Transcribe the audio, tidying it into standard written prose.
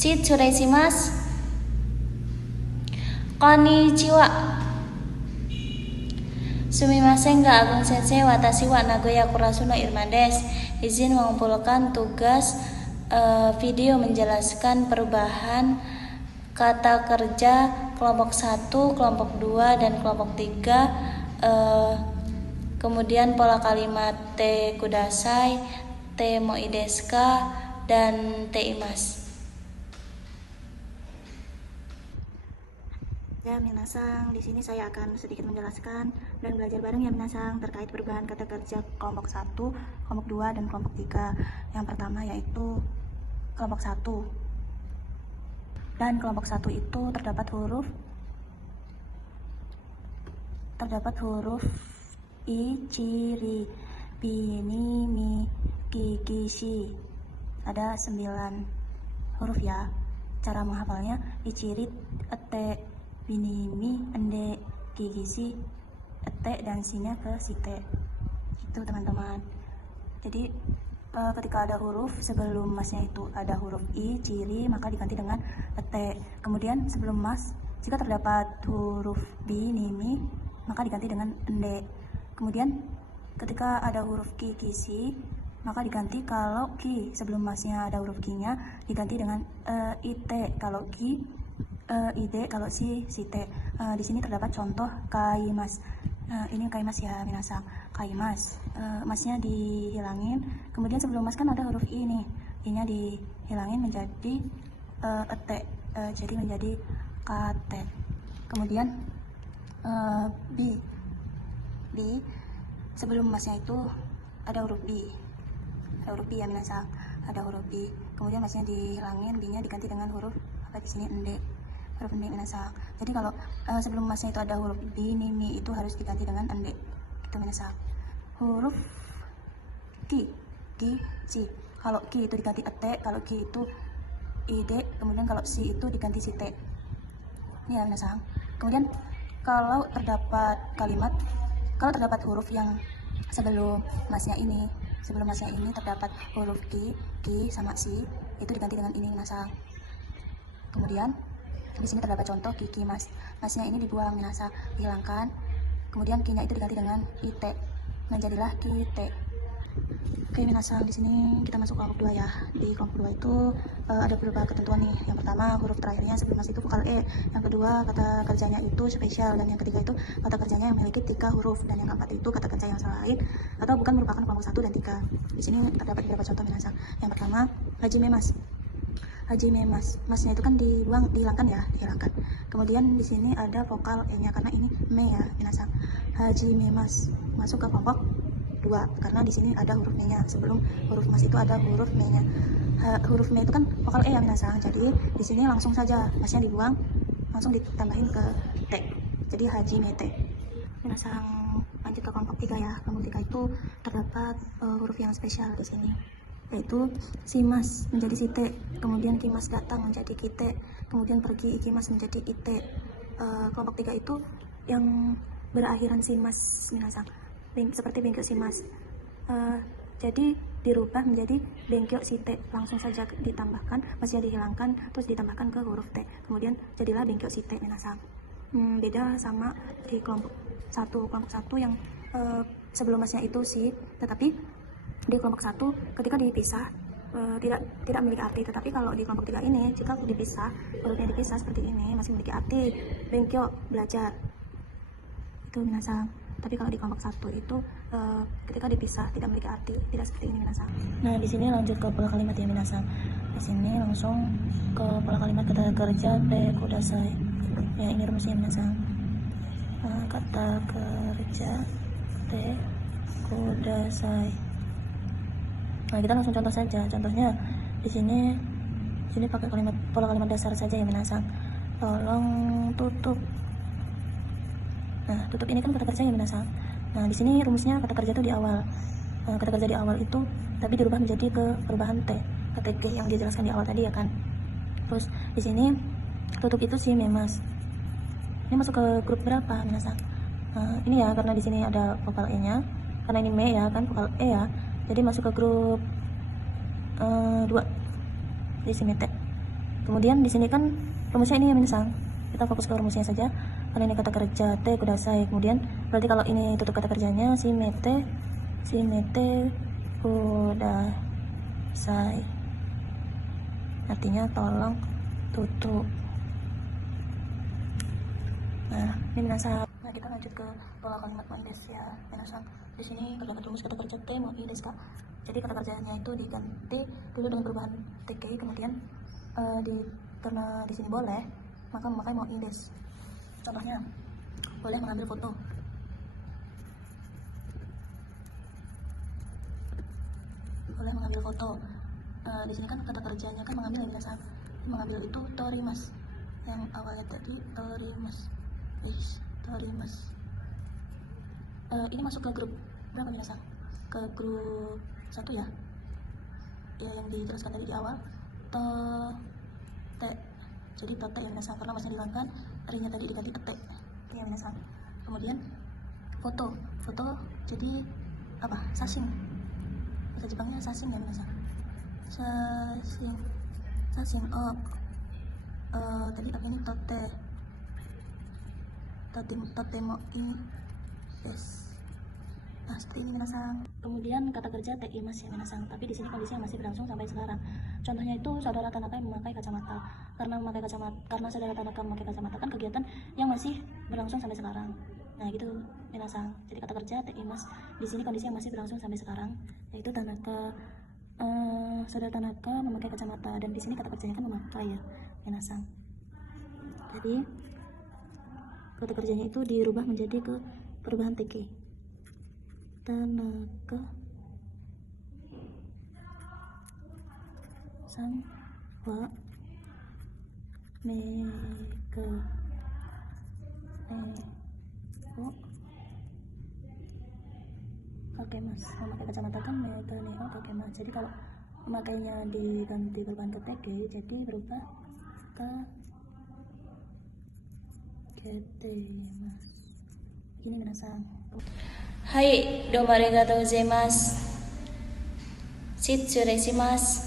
Shitsureishimasu. Konnichiwa. Sumimasen ga Agung Sensei, watashi wa Nagoya Kurasuno Irman desu. Izin mengumpulkan tugas video menjelaskan perubahan kata kerja kelompok 1, kelompok 2, dan kelompok 3. Kemudian pola kalimat te kudasai, te moi desu ka, dan te imasu. Ya minasang, di sini saya akan sedikit menjelaskan dan belajar bareng ya minasang terkait perubahan kata kerja kelompok 1, kelompok 2, dan kelompok 3. Yang pertama yaitu kelompok 1. Dan kelompok 1 itu terdapat huruf ichiri, bini, mi, kikishi. Ada 9 huruf ya. Cara menghafalnya ichiri, ete, bini, mi, ende, kikishi, ete, dan sinya ke site. Itu teman-teman. Jadi ketika ada huruf sebelum masnya itu ada huruf i, ciri, maka diganti dengan ete. Kemudian sebelum mas, jika terdapat huruf bi, nimi, maka diganti dengan ende. Kemudian ketika ada huruf ki, kisi, maka diganti kalau ki sebelum masnya ada huruf ki-nya diganti dengan ite kalau ki, ide kalau si, site. Di sini terdapat contoh kaimas. Ini kaimas ya minasang, kaimas. Masnya dihilangin, kemudian sebelum mas kan ada huruf i nih, i-nya dihilangin menjadi ete, jadi menjadi kate. Kemudian bi sebelum masnya itu ada huruf b ya minasang, ada huruf b. Kemudian masnya dihilangin, b-nya diganti dengan huruf apa di sini, ende, huruf ende minasang. Jadi kalau sebelum masnya itu ada huruf bi, mi itu harus diganti dengan ende, gitu minasang. Huruf ki, si. Kalau ki itu diganti ete, kalau ki itu ide, kemudian kalau si itu diganti site. Ini ya minasang. Kemudian kalau terdapat huruf yang sebelum masnya ini terdapat huruf ki sama si, itu diganti dengan ini minasang. Kemudian di sini terdapat contoh kiki mas. Masnya ini dibuang minasang, dihilangkan. Kemudian ki-nya itu diganti dengan ite, menjadilah kite. Oke minasang, di sini kita masuk kelompok 2 ya. Di kelompok 2 itu ada beberapa ketentuan nih. Yang pertama, huruf terakhirnya sebelum mas itu vokal e. Yang kedua, kata kerjanya itu spesial. Dan yang ketiga itu kata kerjanya yang memiliki 3 huruf. Dan yang keempat itu kata kerja yang selain atau bukan merupakan kelompok 1 dan 3. Di sini terdapat beberapa contoh minasang. Yang pertama, hajime mas. Masnya itu kan dihilangkan. Kemudian di sini ada vokal e-nya karena ini me ya minasang. Hajime mas masuk ke kelompok 2 karena di sini ada huruf me-nya. Sebelum huruf mas itu ada huruf me-nya. Huruf me itu kan vokal e ya minasang. Jadi di sini langsung saja masnya dibuang, langsung ditambahin ke te. Jadi hajimete. Minasang, lanjut ke kelompok 3 ya. Kelompok 3 itu terdapat huruf yang spesial di sini, yaitu si mas menjadi site, kemudian kimas datang menjadi kite, kemudian pergi ikimas menjadi ite. Kelompok 3 itu yang berakhiran si mas minasang, seperti bengkyo si mas. Jadi dirubah menjadi bengkyo site, langsung saja ditambahkan, masnya dihilangkan, terus ditambahkan ke huruf t, kemudian jadilah bengkyo site minasang. Beda sama di kelompok 1 yang sebelum masnya itu si, tetapi di kelompok 1 ketika dipisah tidak memiliki arti. Tetapi kalau di kelompok 3 ini, jika hurufnya dipisah seperti ini, masih memiliki arti. Bengkyo, belajar, itu minasang. Tapi kalau di kelompok 1 itu ketika dipisah tidak memiliki arti, tidak seperti ini minasang. Nah di sini lanjut ke pola kalimat ya minasang. Di sini langsung ke pola kalimat kata kerja te kudasai. Ya ini rumusnya minasang. Kata kerja te kudasai. Nah kita langsung contoh saja. Contohnya di sini pakai pola kalimat dasar saja ya minasang. Tolong tutup. Nah tutup ini kan kata kerja ya minasang. Nah di sini rumusnya kata kerja itu di awal. Kata kerja di awal itu tapi dirubah menjadi ke perubahan t, kata yang dijelaskan di awal tadi ya kan. Terus di sini tutup itu si memas. Ini masuk ke grup berapa minasang? Ini ya karena di sini ada vokal e-nya. Karena ini me ya kan, vokal e ya. Jadi masuk ke grup 2 di sini te. Kemudian di sini kan rumusnya ini ya minasang. Kita fokus ke rumusnya saja. Kalau ini kata kerja te kudasai. Kemudian berarti kalau ini tutup kata kerjanya shimete kudasai. Artinya tolong tutup. Nah, ini minasang. Nah, kita lanjut ke pola kalimat moides ya, minasang. Di sini terdapat rumus kata kerja te moides kak. Jadi kata kerjanya itu diganti dulu dengan perubahan tk, kemudian karena di sini boleh, maka memakai moides. Contohnya, boleh mengambil foto. Boleh mengambil foto. Di sini kan kata kerjanya kan mengambil yang biasa. Mengambil itu torimas. Yang awalnya tadi torimas. Torimas. Ini masuk ke grup berapa biasa? Ke grup 1 ya. Ya yang dijelaskan tadi di awal. Te. Jadi tote yang biasa karena masih dihilangkan, R-nya tadi diganti te. Ya biasa. Kemudian foto. Foto jadi apa? Sashin. Bahasa Jepangnya sashin ya biasa. Sashin. Oh. Tadi apa ini tote mo i yes. Nah, seperti ini minasang. Kemudian kata kerja teimas ya minasang, tapi di sini kondisinya masih berlangsung sampai sekarang. Contohnya itu saudara Tanaka yang memakai kacamata. Karena saudara Tanaka memakai kacamata kan kegiatan yang masih berlangsung sampai sekarang. Nah, gitu minasang. Jadi kata kerja teimas di sini kondisi yang masih berlangsung sampai sekarang, yaitu Tanaka saudara Tanaka memakai kacamata, dan di sini kata kerjanya kan memakai ya minasang. Jadi kata kerjanya itu dirubah menjadi ke perubahan tk. Tanaka sang wa meka kakemas. Memakai kacamata kan meka neo kakemas. Jadi kalau memakainya diganti perubahan ke tk, jadi berubah ke ketemas. Begini minasang. Hai, domo arigatou gozaimasu. Shitsu reshimasu.